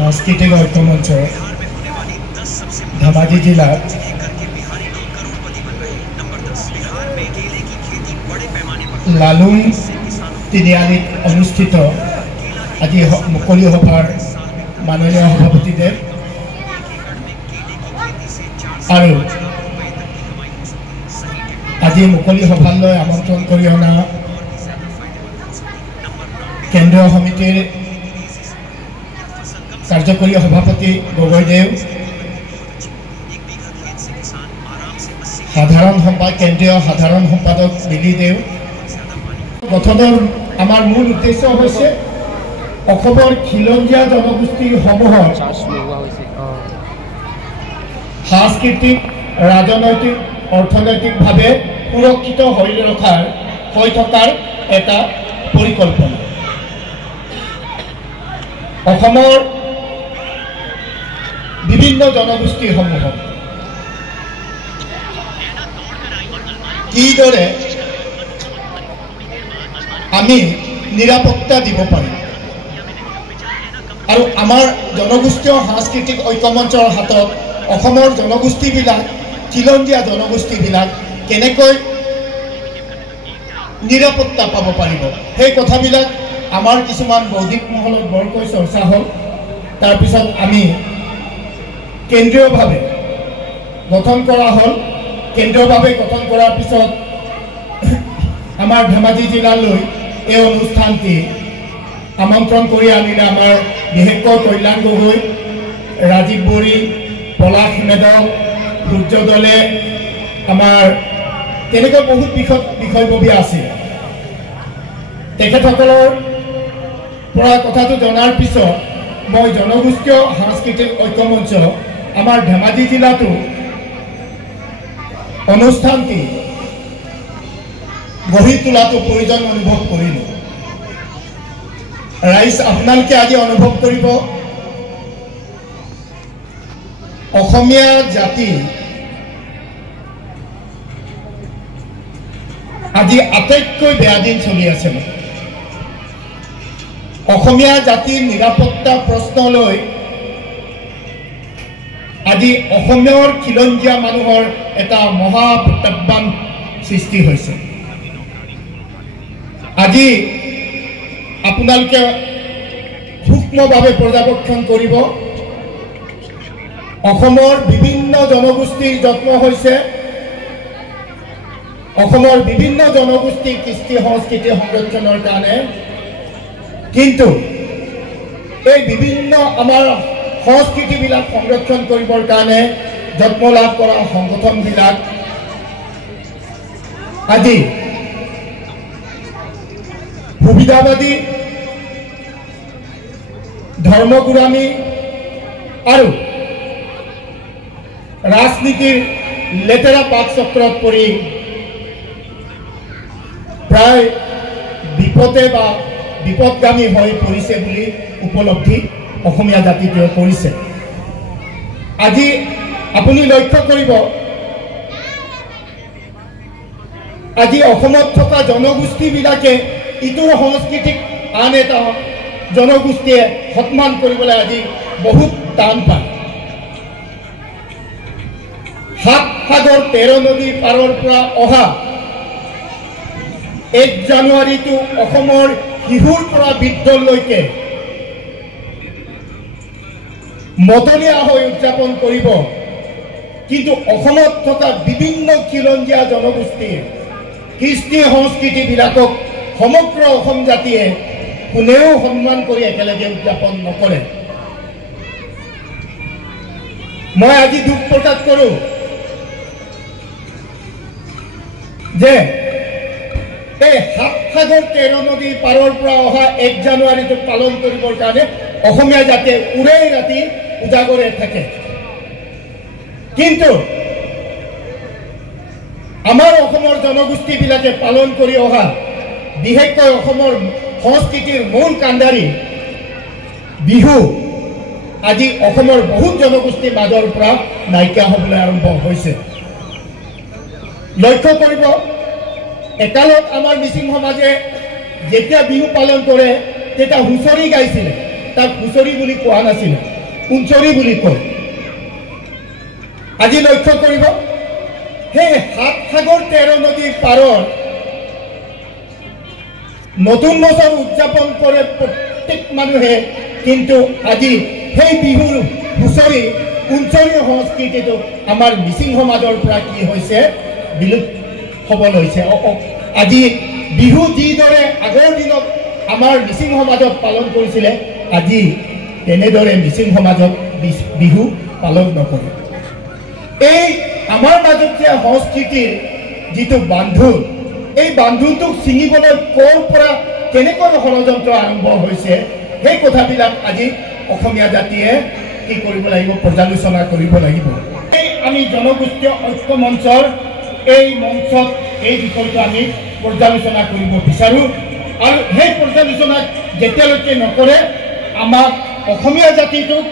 सांस्कृतिक ऐक्य मंच धेमाजी जिला लालुंग तिनिआलित अनुष्ठित आज मुकली सभार माननीय सभापतिदेव और आज मुकली सभाলৈ आमंत्रण कर अना केंद्रीय समितिर कार्यकारी सभापति गगैदेव साधारण केंद्रीय साधारण सम्पादक दिलीदेव गठনৰ आमार मूल उद्देश्य হৈছে অসমৰ খিলঞ্জীয়া জনগোষ্ঠীৰ সমূহৰ সাংস্কৃতিক ৰাজনৈতিক অৰ্থনৈতিকভাৱে সুৰক্ষিত হৈ থকাৰ এটা পৰিকল্পনা। অসমৰ বিভিন্ন জনগোষ্ঠীসমূহক কিদৰে আমি নিরাপত্তা দিব পারি और आमार जनगोष्ठीय सांस्कृतिक ऐक्य मंचर हाथत अखमर जनगोष्ठीबिलाक খিলঞ্জীয়া जनगोष्ठीबिलाक केनेকৈ निरापत्ता पाब पारिब সেই কথাবিলাক आमार किछुमान बौद्धिक महলত बरকৈ चर्चा हल। तार पिছত आमी केंद्रीयभावे गठन करा हल। केंद्रीयभावे गठन करार पिছত आमार धेमाजी जिलाলৈ এই অনুষ্ঠানটি আমন্ত্রণ করে আনিলে আমার বিশেষকৈ কল্যাণ গগৈ, ৰাজীৱ বড়ি, পলাশ মেধক, সূৰ্য দলে আমাৰ তেনেকৈ বহুত বিষয়ববী আছে। তেখেতসকলৰ পৰা কথাটো জনাৰ পিছত মই জনগোষ্ঠীয় সাংস্কৃতিক ঐক্য মঞ্চ আমাৰ ধেমাজি জিলাটো অনুষ্ঠানটি গঢ়ি তোলাটো প্ৰয়োজন অনুভৱ কৰিলোঁ। ৰাইজ আপোনালোকে আজি অনুভৱ কৰিব অসমীয়া জাতি আজি আটাইতকৈ বেয়া দিন চলি আছে। অসমীয়া জাতিৰ নিৰাপত্তা প্ৰশ্নলৈ আজি অসমীয়াৰ খিলঞ্জীয়া মানুহৰ এটা মহা প্ৰত্যাহ্বান সৃষ্টি হৈছে। আজি আপোনালোকে সূক্ষ্মভাৱে পৰ্যবেক্ষণ কৰিব অসমৰ বিভিন্ন জনগোষ্ঠীৰ যত্ন হৈছে অসমৰ বিভিন্ন জনগোষ্ঠীৰ কৃষ্টি সংস্কৃতি সংৰক্ষণৰ কাৰণে, কিন্তু এই বিভিন্ন আমাৰ সংস্কৃতিবিলাক সংৰক্ষণ কৰিবৰ কাৰণে যত্ন লাভ কৰা সংগঠনবিলাক আজি সুবিধাবাদী, ধৰ্মগুৰামী আৰু ৰাজনীতিৰ লেতেৰা পাক চক্ৰত পৰি প্ৰায় বিপদে বা বিপদগামী হৈ পৰিছে বুলি উপলব্ধি অসমীয়া জাতিটোৱে কৰিছে। আজি আপুনি লক্ষ্য কৰিব আজি অসমত থকা জনগোষ্ঠীবিলাকে ইটোৰ সংস্কৃতিক আন এটা জনগোষ্ঠীয়ে সন্মান কৰিবলৈ আজি বহুত টান পায়। 7 সাগৰ 13 নদী পাৰৰ পৰা অহা 1 জানুৱাৰীটো অসমৰ শিশুৰ পৰা বৃদ্ধলৈকে মতলীয়া হৈ উদযাপন কৰিব, কিন্তু অসমত থকা বিভিন্ন খিলঞ্জীয়া জনগোষ্ঠীৰ কৃষ্টি সংস্কৃতিবিলাকক সমগ্ৰ অসম জাতিয়ে কোনেও সন্মান কৰি একেলগে উদযাপন নকৰে। মই আজি দুখ প্ৰকাশ কৰোঁ যে এই 7 সাগৰ 13 নদী পাৰৰ পৰা অহা 1 জানুৱাৰীটো পালন কৰিবৰ কাৰণে অসমীয়া জাতিয়ে উৰাই ৰাতি উজাগৰে থাকে, কিন্তু আমাৰ অসমৰ জনগোষ্ঠীবিলাকে পালন কৰি অহা বিশেষকৈ অসমৰ সংস্কৃতিৰ মূল কাণ্ডাৰী বিহু আজি অসমৰ বহুত জনগোষ্ঠীৰ মাজৰ পৰা নাইকিয়া হ'বলৈ আৰম্ভ হৈছে। লক্ষ্য কৰিব একালত আমাৰ মিচিং সমাজে যেতিয়া বিহু পালন কৰে তেতিয়া হুঁচৰি গাইছিলে, তাক হুঁচৰি বুলি কোৱা নাছিলে। উঞ্চৰি বুলি কয়। আজি লক্ষ্য কৰিব, সেই 7 সাগৰ 13 নদীৰ পাৰৰ নতুন বছৰ উদযাপন কৰে প্ৰত্যেক মানুহে, কিন্তু আজি সেই বিহুৰ হুঁচৰি উঞ্চৰি সংস্কৃতিটো আমাৰ মিচিং সমাজৰ পৰা কি হৈছে, বিলুপ্ত হ'ব লৈছে। আজি বিহু যিদৰে আগৰ দিনত আমাৰ মিচিং সমাজত পালন কৰিছিলে, আজি তেনেদৰে মিচিং সমাজত বিহু পালন নকৰে। এই আমাৰ মাজত যে সংস্কৃতিৰ যিটো বান্ধোন, এই বান্ধোনটোক ছিঙিবলৈ ক'ৰ পৰা কেনেকৈ ষড়যন্ত্ৰ আৰম্ভ হৈছে, সেই কথাবিলাক আজি অসমীয়া জাতিয়ে কি কৰিব লাগিব, পৰ্যালোচনা কৰিব লাগিব। এই আমি জনগোষ্ঠীয় ঐক্য মঞ্চৰ এই মঞ্চত এই বিষয়টো আমি পৰ্যালোচনা কৰিব বিচাৰোঁ। আৰু সেই পৰ্যালোচনা যেতিয়ালৈকে নকৰে, আমাক অসমীয়া জাতিটোক,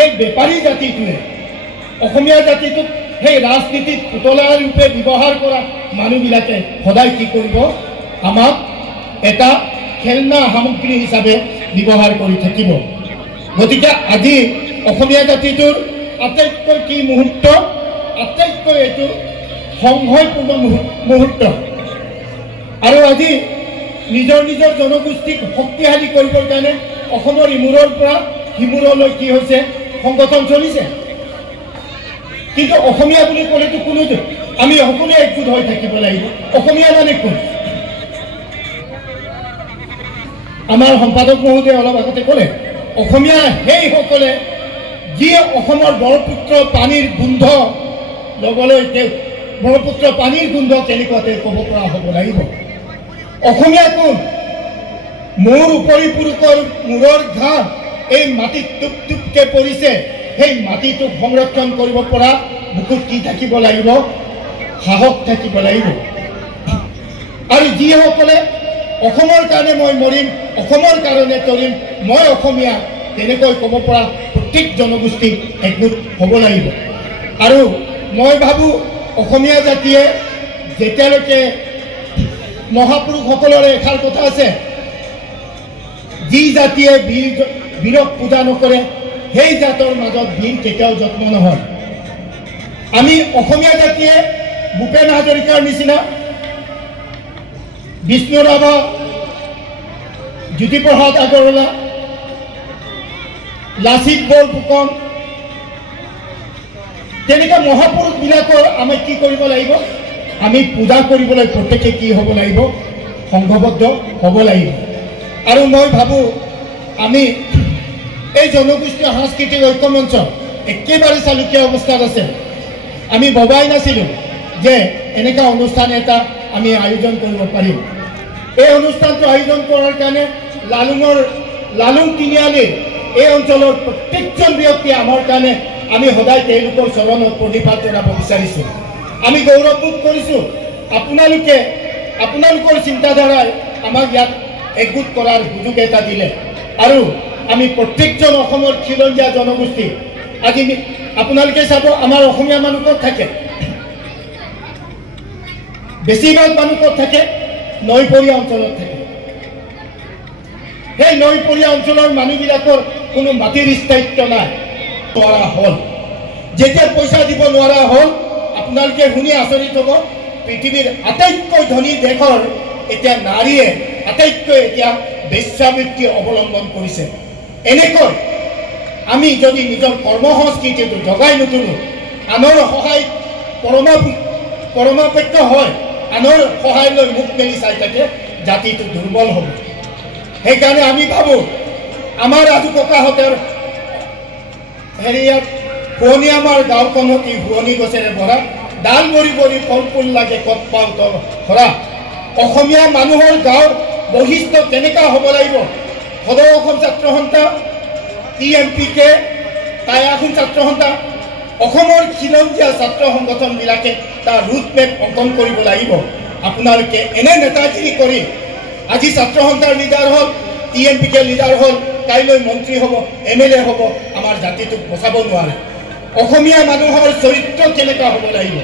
এই বেপাৰী জাতিটোৱে অসমীয়া জাতিটোক সেই ৰাজনীতিত পুতলা ৰূপে ব্যৱহাৰ কৰা মানুহবিলাকে সদায় কি কৰিব, আমাক এটা খেলনা সামগ্ৰী হিচাপে ব্যৱহাৰ কৰি থাকিব। গতিকে আজি অসমীয়া জাতিটোৰ আটাইতকৈ কি মুহূৰ্ত, আটাইতকৈ এইটো সংশয়পূৰ্ণ মুহূৰ্ত। আৰু আজি নিজৰ নিজৰ জনগোষ্ঠীক শক্তিশালী কৰিবৰ কাৰণে অসমৰ ইমূৰৰ পৰা সিমূৰলৈ কি হৈছে, সংগঠন চলিছে। কিন্তু অসমীয়া বুলি ক'লেতো কোনো, আমি সকলোৱে একগোট হৈ থাকিব লাগিব। অসমীয়া মানে কোন? আমাৰ সম্পাদক মহোদয়ে অলপ আগতে ক'লে, অসমীয়া সেইসকলে যিয়ে অসমৰ ব্ৰহ্মপুত্ৰ পানীৰ গোন্ধ ল'বলৈ, ব্ৰহ্মপুত্ৰ পানীৰ গোন্ধ কেনেকুৱাতে ক'ব পৰা হ'ব লাগিব। অসমীয়া কোন? মোৰ উপৰি পুৰুষৰ মূৰৰ ঘাঁ এই মাটিত টুপ টুপকে পৰিছে, সেই মাটিটোক সংৰক্ষণ কৰিব পৰা বুকুত কি থাকিব লাগিব, সাহস থাকিব লাগিব। আৰু যিসকলে অসমৰ কাৰণে মই মৰিম, অসমৰ কাৰণে তৰিম, মই অসমীয়া, তেনেকৈ ক'ব পৰা প্ৰত্যেক জনগোষ্ঠী একগোট হ'ব লাগিব। আৰু মই ভাবোঁ অসমীয়া জাতিয়ে যেতিয়ালৈকে, মহাপুৰুষসকলৰে এষাৰ কথা আছে, যি জাতিয়ে বীৰক পূজা নকৰে, সেই জাতৰ মাজত বীৰ কেতিয়াও জন্ম নহয়। আমি অসমীয়া জাতিয়ে ভূপেন হাজৰিকাৰ নিচিনা, বিষ্ণু ৰাভা, জ্যোতিপ্ৰসাদ আগৰৱালা, লাচিত বৰফুকন, তেনেকুৱা মহাপুৰুষবিলাকৰ আমি কি কৰিব লাগিব, আমি পূজা কৰিবলৈ প্ৰত্যেকে কি হ'ব লাগিব, সংঘবদ্ধ হ'ব লাগিব। আৰু মই ভাবোঁ আমি এই জনগোষ্ঠীয় সাংস্কৃতিক ঐক্য মঞ্চ একেবাৰে চালুকীয়া অৱস্থাত আছে। আমি ভবাই নাছিলোঁ যে এনেকুৱা অনুষ্ঠান এটা আমি আয়োজন কৰিব পাৰিম। এই অনুষ্ঠানটো আয়োজন কৰাৰ কাৰণে লালুং তিনিআলিৰ এই অঞ্চলৰ প্ৰত্যেকজন ব্যক্তিয়ে আমাৰ কাৰণে, আমি সদায় তেওঁলোকৰ চৰণত প্ৰণিপাত জনাব বিচাৰিছোঁ। আমি গৌৰৱবোধ কৰিছোঁ, আপোনালোকৰ চিন্তাধাৰাই আমাক ইয়াত একগোট কৰাৰ সুযোগ এটা দিলে। আৰু আমি প্ৰত্যেকজন অসমৰ খিলঞ্জীয়া জনগোষ্ঠী, আজি আপোনালোকে চাব, আমাৰ অসমীয়া মানুহ ক'ত থাকে, বেছিভাগ মানুহ ক'ত থাকে, নৈপৰীয়া অঞ্চলত থাকে। সেই নৈপৰীয়া অঞ্চলৰ মানুহবিলাকৰ কোনো মাটিৰ স্থায়িত্ব নাই, নোৱাৰা হ'ল। যেতিয়া পইচা দিব নোৱাৰা হ'ল, আপোনালোকে শুনি আচৰিত হ'ব, পৃথিৱীৰ আটাইতকৈ ধনী দেশৰ এতিয়া নাৰীয়ে আটাইতকৈ এতিয়া বেশ্যাবৃত্তি অৱলম্বন কৰিছে। এনেকৈ আমি যদি নিজৰ কৰ্ম সংস্কৃতিটো জগাই নুতোলোঁ, আনৰ সহায় পৰমাপেক্ষ হয়, আনৰ সহায় লৈ মুখ মেলি চাই থাকে, জাতিটো দুৰ্বল হ'ব। সেইকাৰণে আমি ভাবোঁ, আমাৰ আজু ককাহঁতৰ হেৰিয়াত শুৱনি, আমাৰ গাঁওখন অতি শুৱনি গছেৰে ভৰা, ডাল বৰি বৰি ফল ফুল লাগে ক'ত পাওঁ ধৰা। অসমীয়া মানুহৰ গাঁৱৰ বৈশিষ্ট্য কেনেকুৱা হ'ব লাগিব, সদৌ অসম ছাত্ৰ সন্থা, TMPK, টাই আহোম ছাত্ৰ সন্থা, অসমৰ খিলঞ্জীয়া ছাত্ৰ সংগঠনবিলাকে তাৰ ৰুটমেপ অংকন কৰিব লাগিব। আপোনালোকে এনে নেতাগিৰি কৰি আজি ছাত্ৰ সন্থাৰ লিডাৰ হ'ল, TMPK লিডাৰ হ'ল, কাইলৈ মন্ত্ৰী হ'ব, MLA হ'ব, আমাৰ জাতিটোক বচাব নোৱাৰে। অসমীয়া মানুহৰ চৰিত্ৰ কেনেকুৱা হ'ব লাগিব,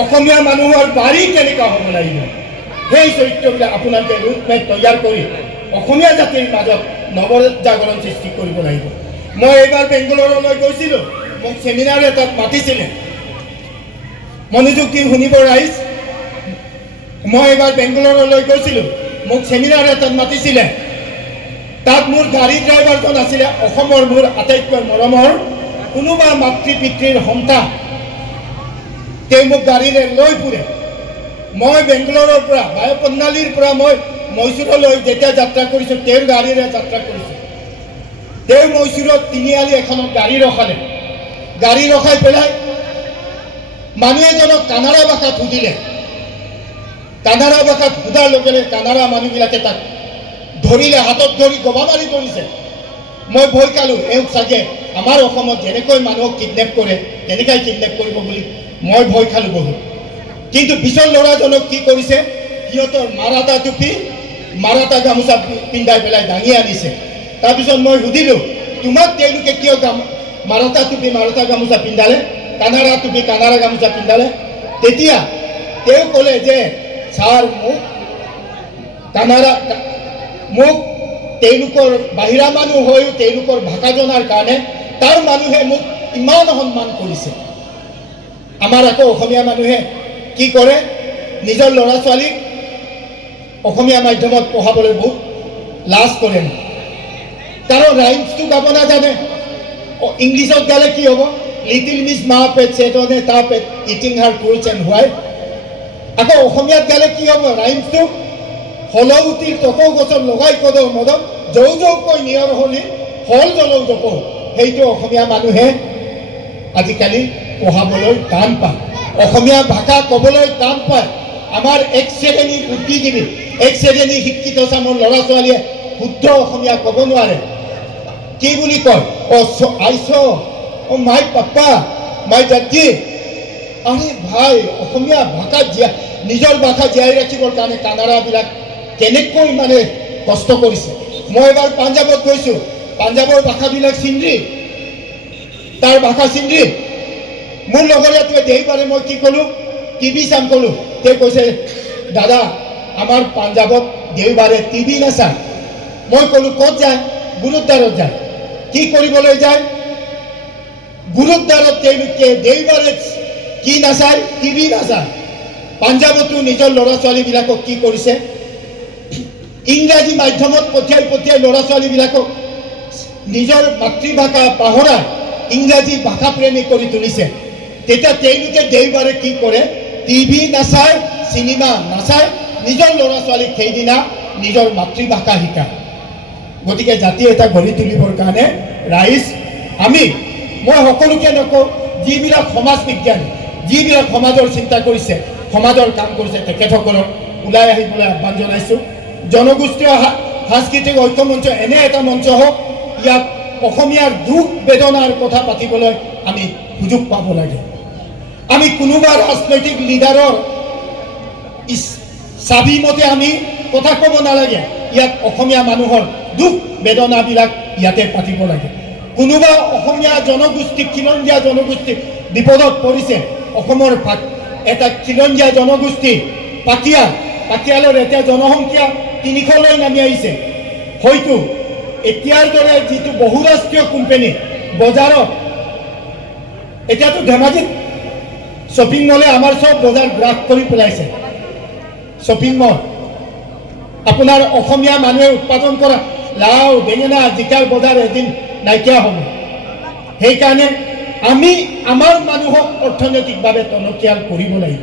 অসমীয়া মানুহৰ বাৰী কেনেকুৱা হ'ব লাগিব, সেই চৰিত্ৰবিলাক আপোনালোকে ৰুটমেপ তৈয়াৰ কৰি অসমীয়া জাতিৰ মাজত নৱজাগৰণ সৃষ্টি কৰিব লাগিব। মই এইবাৰ বেংগলোৰলৈ গৈছিলোঁ, মোক সেমিনাৰ এটাত মাতিছিলে। মনোযোগ দি শুনিব ৰাইজ, মই এইবাৰ বেংগলোৰলৈ গৈছিলোঁ, মোক সেমিনাৰ এটাত মাতিছিলে। তাত মোৰ গাড়ী ড্ৰাইভাৰজন আছিলে অসমৰ মোৰ আটাইতকৈ মৰমৰ কোনোবা মাতৃ পিতৃৰ সন্তান। তেওঁ মোক গাড়ীৰে লৈ ফুৰে। মই বেংগলোৰৰ পৰা বায়ুপন্নালীৰ পৰা মই মহীশূৰলৈ যেতিয়া যাত্ৰা কৰিছোঁ, তেওঁৰ গাড়ীৰে যাত্ৰা কৰিছোঁ। তেওঁ মহীশূৰত তিনিআলি এখনত গাড়ী ৰখালে। গাড়ী ৰখাই পেলাই মানুহ এজনক কানাড়া ভাষাত সুধিলে। কানাড়া ভাষাত সোধাৰ লগে লগে কানাড়া মানুহবিলাকে তাক ধৰিলে, হাতত ধৰি গবা মাৰি ধৰিছে। মই ভয় খালোঁ, এওঁক চাগে আমাৰ অসমত যেনেকৈ মানুহক কিডনেপ কৰে তেনেকৈ কিডনেপ কৰিব বুলি মই ভয় খালোঁ বহুত। কিন্তু পিছৰ ল'ৰাজনক কি কৰিছে, সিহঁতৰ মাৰাঠা টুপি মাৰাঠা গামোচা পিন্ধাই পেলাই দাঙি আনিছে। তাৰপিছত মই সুধিলোঁ, তোমাক তেওঁলোকে কিয় মাৰাঠা টুপি মাৰাঠা গামোচা পিন্ধালে, কানাড়া টুপি কানাড়া গামোচা পিন্ধালে? তেতিয়া তেওঁ ক'লে যে ছাৰ, মোক তেওঁলোকৰ বাহিৰা মানুহ হৈও তেওঁলোকৰ ভাষা জনাৰ কাৰণে তাৰ মানুহে মোক ইমান সন্মান কৰিছে। আমাৰ আকৌ অসমীয়া মানুহে কি কৰে, নিজৰ ল'ৰা ছোৱালীক অসমীয়া মাধ্যমত পঢ়াবলৈ বহুত লাজ কৰে, কাৰণ ৰাইমছটো গাব নাজানে। ইংলিছত গালে কি হ'ব, লিটিল মিছ মা পেট চেটনে তা পেট eating her fruits and white. আকৌ অসমীয়াত গালে কি হ'ব, ৰাইমছটো হলৌতিৰ টকৌ গছত লগাই কদৌ মদক যৌ যৌকৈ নিয়ৰ হলি হল জলৌ জপৌ। সেইটো অসমীয়া মানুহে আজিকালি পঢ়াবলৈ টান পায়, অসমীয়া ভাষা ক'বলৈ টান পায়। আমাৰ এক শ্ৰেণী বুদ্ধিজীৱী, এক শ্ৰেণী শিক্ষিত চামৰ ল'ৰা ছোৱালীয়ে শুদ্ধ অসমীয়া ক'ব নোৱাৰে। কি বুলি কয়, মাই পাপা মাই দাদি। আৰে ভাই, অসমীয়া ভাষা নিজৰ ভাষা জীয়াই ৰাখিবৰ কাৰণে কানাড়াবিলাক কেনেকৈ মানে কষ্ট কৰিছে। মই এবাৰ পাঞ্জাৱত গৈছোঁ, পাঞ্জাৱৰ ভাষাবিলাক চিন্দ্ৰী, তাৰ ভাষা চিন্দ্ৰী। মোৰ লগৰীয়াটোৱে দেওবাৰে মই কি ক'লোঁ, টিভি চাম ক'লোঁ। তেওঁ কৈছে, দাদা আমাৰ পাঞ্জাৱত দেওবাৰে টিভি নাচায়। মই ক'লোঁ ক'ত যায়, গুৰুদ্বাৰত যায়। কি কৰিবলৈ যায়, গুৰুদ্বাৰত তেওঁলোকে দেওবাৰে কি নাচায়, টিভি নাচায়। পাঞ্জাৱতো নিজৰ ল'ৰা ছোৱালীবিলাকক কি কৰিছে, ইংৰাজী মাধ্যমত পঠিয়াই ল'ৰা ছোৱালীবিলাকক নিজৰ মাতৃভাষা পাহৰাই ইংৰাজী ভাষা প্ৰেমী কৰি তুলিছে। তেতিয়া তেওঁলোকে দেওবাৰে কি কৰে, টিভি নাচায়, চিনেমা নাচায়, নিজৰ ল'ৰা ছোৱালীক সেইদিনা নিজৰ মাতৃভাষা শিকায়। গতিকে জাতি এটা গঢ়ি তুলিবৰ কাৰণে ৰাইজ মই সকলোকে নকওঁ, যিবিলাক সমাজ বিজ্ঞানী, যিবিলাক সমাজৰ চিন্তা কৰিছে, সমাজৰ কাম কৰিছে, তেখেতসকলক ওলাই আহিবলৈ আহ্বান জনাইছোঁ। জনগোষ্ঠীয় সাংস্কৃতিক ঐক্য মঞ্চ এনে এটা মঞ্চ হওক, ইয়াত অসমীয়াৰ দুখ বেদনাৰ কথা পাতিবলৈ আমি সুযোগ পাব লাগে। আমি কোনোবা ৰাজনৈতিক লিডাৰৰ চাবি মতে আমি কথা ক'ব নালাগে। ইয়াত অসমীয়া মানুহৰ দুখ বেদনাবিলাক ইয়াতে পাতিব লাগে। কোনোবা অসমীয়া জনগোষ্ঠী, খিলঞ্জীয়া জনগোষ্ঠী বিপদত পৰিছে। অসমৰ এটা খিলঞ্জীয়া জনগোষ্ঠী পাটিয়ালৰ এতিয়া জনসংখ্যা 300লৈ নামি আহিছে। হয়তো এতিয়াৰ দৰে যিটো বহুৰাষ্ট্ৰীয় কোম্পানী বজাৰত, এতিয়াতো ধেমাজিত শ্বপিং মলে আমাৰ চব বজাৰ গ্ৰাস কৰি পেলাইছে। শ্বপিং মল আপোনাৰ অসমীয়া মানুহে উৎপাদন কৰা লাও, বেঙেনা, জিকাৰ বজাৰ এদিন নাইকিয়া হ'ব। সেইকাৰণে আমি আমাৰ মানুহক অৰ্থনৈতিকভাৱে টনকিয়াল কৰিব লাগিব।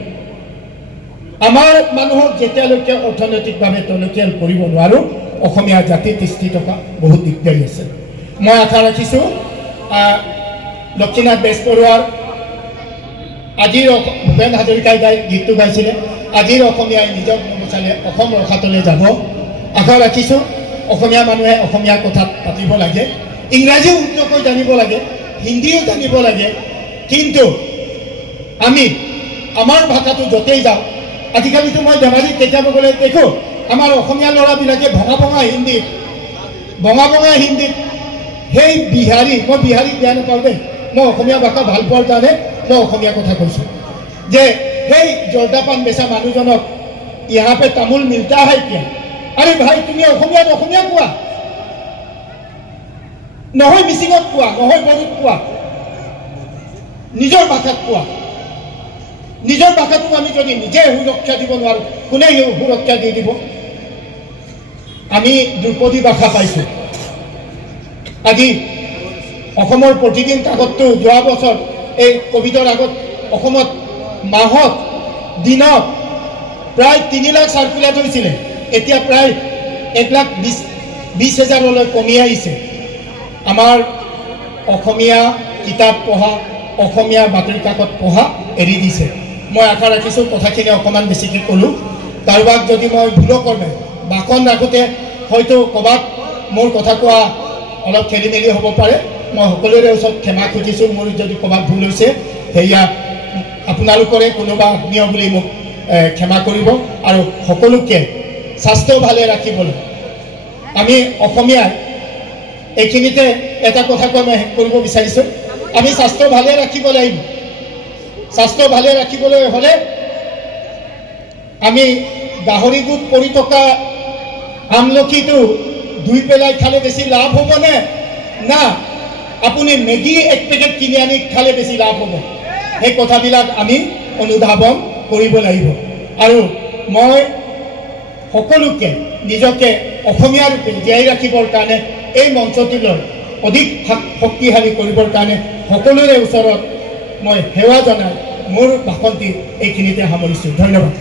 আমাৰ মানুহক যেতিয়ালৈকে অৰ্থনৈতিকভাৱে টনকিয়াল কৰিব নোৱাৰোঁ, অসমীয়া জাতি তিষ্ঠি থকা বহুত দিগদাৰী আছে। মই আশা ৰাখিছোঁ লক্ষীনাথ বেজবৰুৱাৰ আজিৰ ভূপেন হাজৰিকাই গীতটো গাইছিলে, আজিৰ অসমীয়াই নিজক নবচালে অসম ৰসাতলৈ যাব। আশা ৰাখিছোঁ অসমীয়া মানুহে অসমীয়া কথাত পাতিব লাগে, ইংৰাজীও শুদ্ধকৈ জানিব লাগে, হিন্দীও জানিব লাগে। কিন্তু আমি আমাৰ ভাষাটো য'তেই যাওঁ, আজিকালিতো মই ধেমাজিত কেতিয়াবা গ'লে দেখোঁ আমাৰ অসমীয়া ল'ৰাবিলাকে ভঙা ভঙা হিন্দীত সেই বিহাৰী, মই বিহাৰীক বেয়া নাপাওঁ দেই, মই অসমীয়া ভাষা ভাল পোৱাৰ কাৰণে মই অসমীয়া কথা কৈছোঁ, যে সেই জৰ্দাপান বেচা মানুহজনক ইহা পে তামোল মিলতা হাই কিয়া? আৰে ভাই, তুমি অসমীয়া কোৱা। নহয় মিচিঙত কোৱা, নহয় বড়োত কোৱা, নিজৰ ভাষাত কোৱা। নিজৰ ভাষাটোক আমি যদি নিজে সুৰক্ষা দিব নোৱাৰোঁ, কোনে সুৰক্ষা দি দিব? আমি ধ্ৰুপদী ভাষা পাইছোঁ। আজি অসমৰ প্ৰতিদিন কাকতটো যোৱা বছৰ এই কোভিডৰ আগত অসমত মাহত দিনত প্ৰায় 3 লাখ চাৰ্কুলেট হৈছিলে, এতিয়া প্ৰায় 1,20,000 কমি আহিছে। আমাৰ অসমীয়া কিতাপ পঢ়া, অসমীয়া বাতৰি কাকত পঢ়া এৰি দিছে। মই আশা ৰাখিছোঁ কথাখিনি অকণমান বেছিকৈ ক'লোঁ। কাৰোবাক যদি মই ভুল কৰ্মে ভাষণ ৰাখোঁতে হয়তো ক'ৰবাত মোৰ কথা কোৱা অলপ খেলি মেলি হ'ব পাৰে, মই সকলোৰে ওচৰত ক্ষমা খুজিছোঁ। মোৰ যদি ক'ৰবাত ভুল হৈছে সেয়া আপোনালোকৰে কোনোবা আত্মীয় বুলি মোক ক্ষমা কৰিব। আৰু সকলোকে স্বাস্থ্য ভালে ৰাখিবলৈ আমি অসমীয়াই এইখিনিতে এটা কথা কৈ মই শেষ কৰিব বিচাৰিছোঁ। আমি স্বাস্থ্য ভালে ৰাখিব লাগিব। স্বাস্থ্য ভালে ৰাখিবলৈ হ'লে আমি গাহৰি গোট পৰি থকা আমলখিটো ধুই পেলাই খালে বেছি লাভ হ'বনে, না আপুনি মেগী 1 পেকেট কিনি আনি খালে বেছি লাভ হ'ব? সেই কথাবিলাক আমি অনুধাৱন কৰিব লাগিব। আৰু মই সকলোকে নিজকে অসমীয়া ৰূপে জীয়াই ৰাখিবৰ কাৰণে এই মঞ্চটোলৈ অধিক শক্তিশালী কৰিবৰ কাৰণে সকলোৰে ওচৰত মই সেৱা জনাই মোৰ ভাষণটি এইখিনিতে সামৰিছোঁ। ধন্যবাদ।